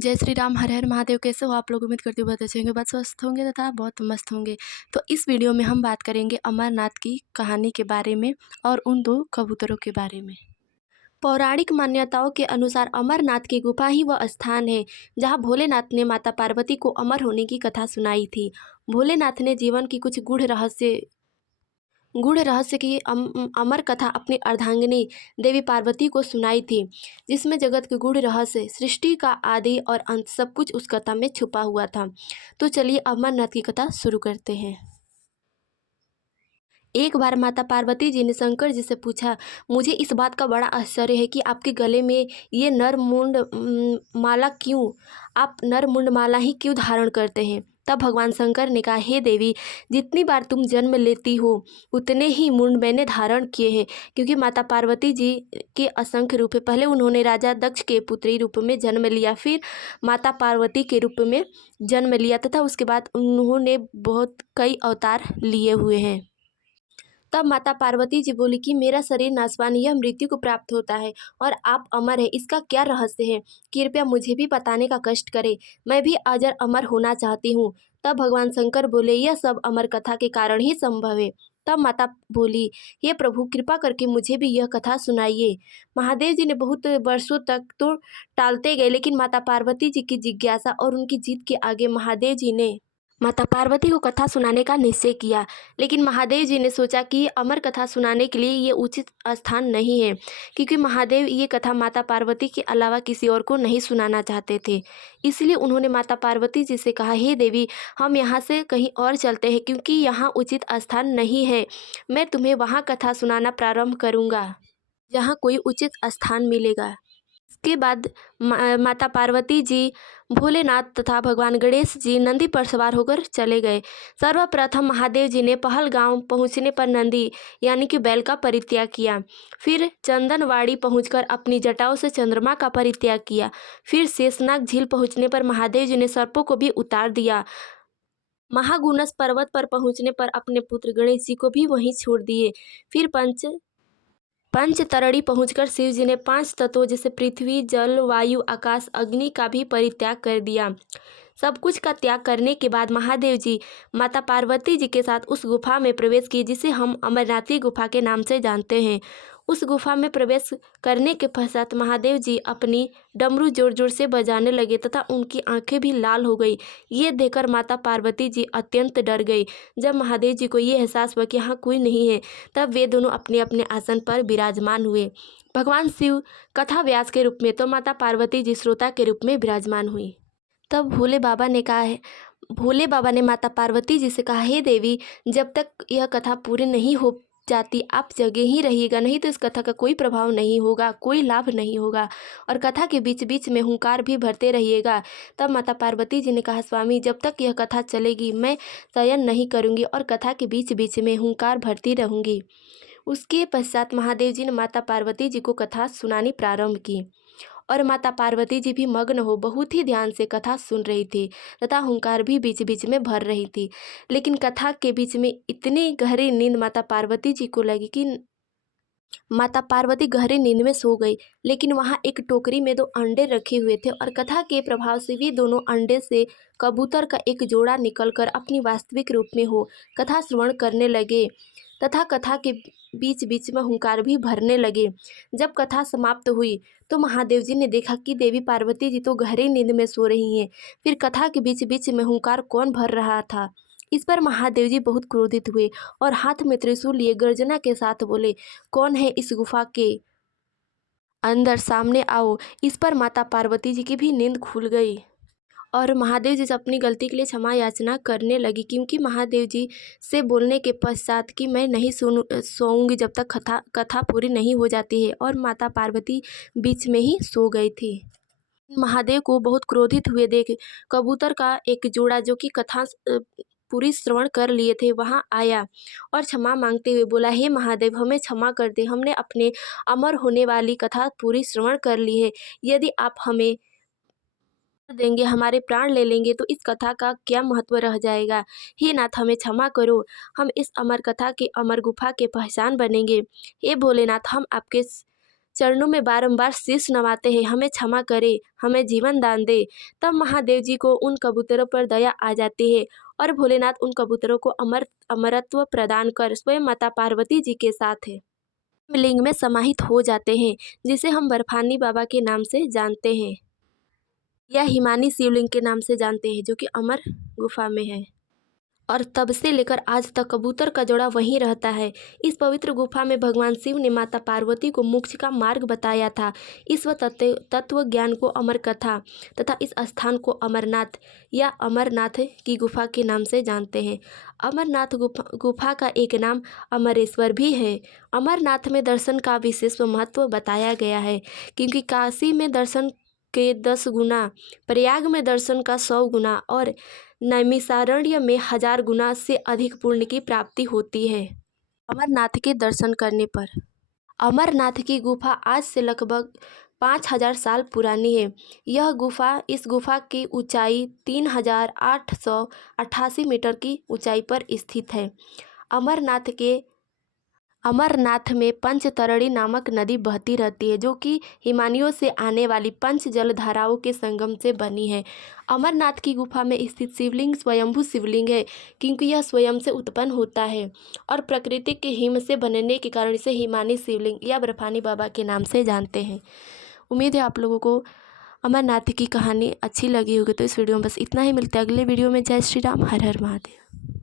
जय श्री राम, हर हर महादेव। कैसे हो आप लोग? उम्मीद करती हूँ बहुत अच्छे होंगे, बहुत स्वस्थ होंगे तथा बहुत मस्त होंगे। तो इस वीडियो में हम बात करेंगे अमरनाथ की कहानी के बारे में और उन दो कबूतरों के बारे में। पौराणिक मान्यताओं के अनुसार अमरनाथ की गुफा ही वह स्थान है जहाँ भोलेनाथ ने माता पार्वती को अमर होने की कथा सुनाई थी। भोलेनाथ ने जीवन की कुछ गूढ़ रहस्य की अमर कथा अपनी अर्धांगिनी देवी पार्वती को सुनाई थी, जिसमें जगत के गूढ़ रहस्य, सृष्टि का आदि और अंत सब कुछ उस कथा में छुपा हुआ था। तो चलिए अमरनाथ की कथा शुरू करते हैं। एक बार माता पार्वती जी ने शंकर जी से पूछा, मुझे इस बात का बड़ा आश्चर्य है कि आपके गले में ये आप नरमुंड माला ही क्यों धारण करते हैं। तब भगवान शंकर ने कहा, हे देवी, जितनी बार तुम जन्म लेती हो उतने ही मुंड मैंने धारण किए हैं, क्योंकि माता पार्वती जी के असंख्य रूप है। पहले उन्होंने राजा दक्ष के पुत्री रूप में जन्म लिया, फिर माता पार्वती के रूप में जन्म लिया तथा उसके बाद उन्होंने बहुत कई अवतार लिए हुए हैं। तब माता पार्वती जी बोली कि मेरा शरीर नाशवान, यह मृत्यु को प्राप्त होता है और आप अमर है, इसका क्या रहस्य है? कृपया मुझे भी बताने का कष्ट करें, मैं भी अजर अमर होना चाहती हूँ। तब भगवान शंकर बोले, यह सब अमर कथा के कारण ही संभव है। तब माता बोली, हे प्रभु, कृपा करके मुझे भी यह कथा सुनाइए। महादेव जी ने बहुत वर्षों तक तो टालते गए, लेकिन माता पार्वती जी की जिज्ञासा और उनकी जीत के आगे महादेव जी ने माता पार्वती को कथा सुनाने का निश्चय किया। लेकिन महादेव जी ने सोचा कि अमर कथा सुनाने के लिए ये उचित स्थान नहीं है, क्योंकि महादेव ये कथा माता पार्वती के अलावा किसी और को नहीं सुनाना चाहते थे। इसलिए उन्होंने माता पार्वती जी से कहा, हे देवी, हम यहाँ से कहीं और चलते हैं, क्योंकि यहाँ उचित स्थान नहीं है। मैं तुम्हें वहाँ कथा सुनाना प्रारंभ करूँगा जहाँ कोई उचित स्थान मिलेगा। इसके बाद माता पार्वती जी, भोलेनाथ तथा भगवान गणेश जी नंदी पर सवार होकर चले गए। सर्वप्रथम महादेव जी ने पहलगांव पहुंचने पर नंदी यानी कि बैल का परित्याग किया। फिर चंदनवाड़ी पहुंचकर अपनी जटाओं से चंद्रमा का परित्याग किया। फिर शेषनाग झील पहुंचने पर महादेव जी ने सर्पों को भी उतार दिया। महागुनस पर्वत पर पहुंचने पर अपने पुत्र गणेश जी को भी वहीं छोड़ दिए। फिर पंचतरणी पहुंचकर शिव जी ने 5 तत्वों जैसे पृथ्वी, जल, वायु, आकाश, अग्नि का भी परित्याग कर दिया। सब कुछ का त्याग करने के बाद महादेव जी माता पार्वती जी के साथ उस गुफा में प्रवेश किए, जिसे हम अमरनाथी गुफा के नाम से जानते हैं। उस गुफा में प्रवेश करने के पश्चात महादेव जी अपनी डमरू जोर जोर से बजाने लगे तथा उनकी आंखें भी लाल हो गई। ये देखकर माता पार्वती जी अत्यंत डर गई। जब महादेव जी को ये एहसास हुआ कि यहाँ कोई नहीं है, तब वे दोनों अपने अपने आसन पर विराजमान हुए। भगवान शिव कथा व्यास के रूप में तो माता पार्वती जी श्रोता के रूप में विराजमान हुई। तब भोले बाबा ने माता पार्वती जी से कहा, हे देवी, जब तक यह कथा पूरी नहीं हो जाती आप जगे ही रहिएगा, नहीं तो इस कथा का कोई प्रभाव नहीं होगा, कोई लाभ नहीं होगा, और कथा के बीच बीच में हुंकार भी भरते रहिएगा। तब माता पार्वती जी ने कहा, स्वामी, जब तक यह कथा चलेगी मैं शयन नहीं करूँगी और कथा के बीच बीच में हुंकार भरती रहूँगी। उसके पश्चात महादेव जी ने माता पार्वती जी को कथा सुनानी प्रारंभ की और माता पार्वती जी भी मग्न हो बहुत ही ध्यान से कथा सुन रही थी तथा हुंकार भी बीच बीच में भर रही थी। लेकिन कथा के बीच में इतनी गहरी नींद माता पार्वती जी को लगी कि माता पार्वती गहरी नींद में सो गई। लेकिन वहाँ एक टोकरी में 2 अंडे रखे हुए थे और कथा के प्रभाव से भी दोनों अंडे से कबूतर का एक जोड़ा निकलकर अपनी वास्तविक रूप में हो कथा श्रवण करने लगे तथा कथा के बीच बीच में हुंकार भी भरने लगे। जब कथा समाप्त हुई तो महादेव जी ने देखा कि देवी पार्वती जी तो गहरी नींद में सो रही हैं, फिर कथा के बीच बीच में हुंकार कौन भर रहा था? इस पर महादेव जी बहुत क्रोधित हुए और हाथ में त्रिशूल लिए गर्जना के साथ बोले, कौन है इस गुफा के अंदर, सामने आओ। इस पर माता पार्वती जी की भी नींद खुल गई और महादेव जी से अपनी गलती के लिए क्षमा याचना करने लगी, क्योंकि महादेव जी से बोलने के पश्चात कि मैं नहीं सोऊंगी जब तक कथा पूरी नहीं हो जाती है, और माता पार्वती बीच में ही सो गई थी। महादेव को बहुत क्रोधित हुए देख कबूतर का एक जोड़ा, जो कि कथा पूरी श्रवण कर लिए थे, वहां आया और क्षमा मांगते हुए बोला, हे महादेव, हमें क्षमा कर दे, हमने अपने अमर होने वाली कथा पूरी श्रवण कर ली है। यदि आप हमें देंगे, हमारे प्राण ले लेंगे, तो इस कथा का क्या महत्व रह जाएगा। हे नाथ, हमें क्षमा करो, हम इस अमर कथा के अमर गुफा के पहचान बनेंगे। हे भोलेनाथ, हम आपके चरणों में बारंबार शीश नवाते हैं, हमें क्षमा करे, हमें जीवन दान दे। तब महादेव जी को उन कबूतरों पर दया आ जाती है और भोलेनाथ उन कबूतरों को अमरत्व प्रदान कर स्वयं माता पार्वती जी के साथ है लिंग में समाहित हो जाते हैं, जिसे हम बर्फानी बाबा के नाम से जानते हैं या हिमानी शिवलिंग के नाम से जानते हैं, जो कि अमर गुफा में है। और तब से लेकर आज तक कबूतर का जोड़ा वहीं रहता है। इस पवित्र गुफा में भगवान शिव ने माता पार्वती को मोक्ष का मार्ग बताया था। इस तत्व ज्ञान को अमर कथा तथा इस स्थान को अमरनाथ या अमरनाथ की गुफा के नाम से जानते हैं। अमरनाथ गुफा का एक नाम अमरेश्वर भी है। अमरनाथ में दर्शन का विशेष महत्व बताया गया है, क्योंकि काशी में दर्शन के 10 गुना, प्रयाग में दर्शन का 100 गुना और नैमिषारण्य में 1000 गुना से अधिक पुण्य की प्राप्ति होती है अमरनाथ के दर्शन करने पर। अमरनाथ की गुफा आज से लगभग 5000 साल पुरानी है। इस गुफा की ऊंचाई 3888 मीटर की ऊंचाई पर स्थित है। अमरनाथ में पंचतरणी नामक नदी बहती रहती है, जो कि हिमानियों से आने वाली 5 जलधाराओं के संगम से बनी है। अमरनाथ की गुफा में स्थित शिवलिंग स्वयंभू शिवलिंग है, क्योंकि यह स्वयं से उत्पन्न होता है और प्रकृति के हिम से बनने के कारण इसे हिमानी शिवलिंग या बर्फानी बाबा के नाम से जानते हैं। उम्मीद है आप लोगों को अमरनाथ की कहानी अच्छी लगी होगी। तो इस वीडियो में बस इतना ही। मिलते हैं अगले वीडियो में। जय श्री राम, हर हर महादेव।